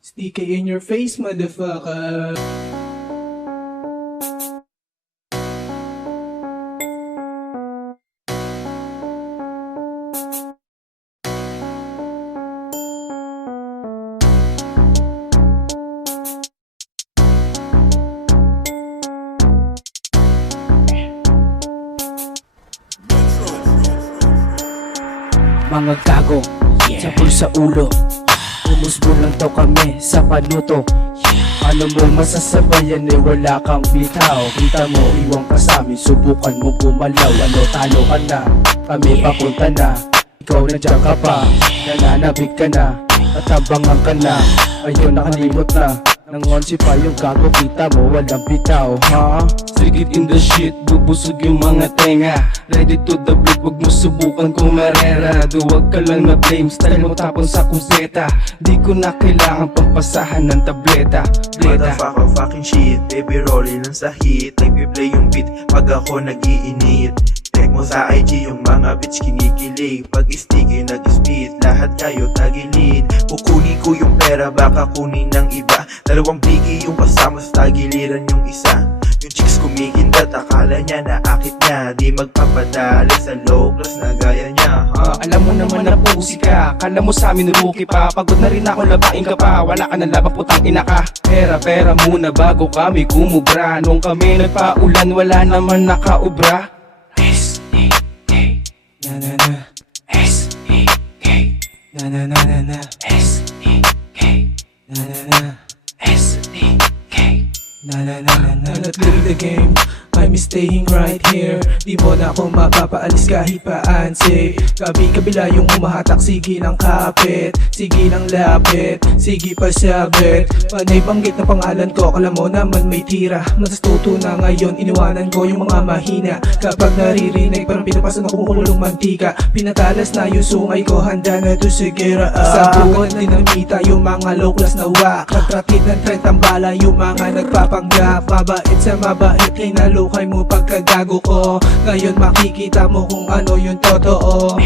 Stick in your face, motherfucker. Mga gago, sapul sa ulo. Umusbo lang daw kami sa paluto. Ano mo masasabayan wala kang bitaw. Kita mo iwang ka sa'min, subukan mo gumalaw. Ano talo ka na, kami papunta na. Ikaw nandiyan ka pa, nananabig ka na. Tatabangan ka na, ayun nakalimot na. Nangonsi pa yung gago, kita mo walang bitaw, ha? Sigit in the shit, bubusog yung mga tenga. Ready to the beat, wag mo subukan kung marera. Duwag ka lang na blame, style mo tapon sa kumpeta. Di ko na kailangan pampasahan ng tableta. Motherfucker fucking shit, baby rolling lang sa hit. Nagpi-play yung beat pag ako nag-iinit. Check mo sa IG yung mga bitch kinikilig. Pag sticky nag-speed, lahat kayo tagilid. Kukunin ko yung pera, baka kunin ng iba. Dalawang biggie yung kasama sa tagiliran yung isa. Yung chicks kumikindat, akala niya na akit niya. Di magpapadali sa low class na gaya niya, ha? Alam mo naman na pusi ka, kala mo sa amin rookie pa. Pagod na rin ako, labain ka pa. Wala ka na labang putang ina ka. Pera muna bago kami kumubra. Nung kami nagpaulan, wala naman nakaubra. S-E-K na na na S-E-K na na na na na S-E-K na na na S-E-K na na na na na. Not playing the game, I'm staying right here. Di mo na ako mapapaalis kahit paansi. Kabi-kabila yung humahatak, sige lang kapit. Sige lang lapit, sige pa sabit. Panay banggit na pangalan ko, kala mo naman may tira. Natututo na ngayon, iniwanan ko yung mga mahina. Kapag naririnig, parang pinapasan ako kulong mantika. Pinatalas na yung sungay ko, handa na to sigera. Sa buwan dinamita yung mga low class na wak. Nagtratid ng trend ang bala yung mga nagpapanggap. Mabait sa mabait, kinalukay mo pagkagago ko. Ngayon makikita mo kung ano yung totoo.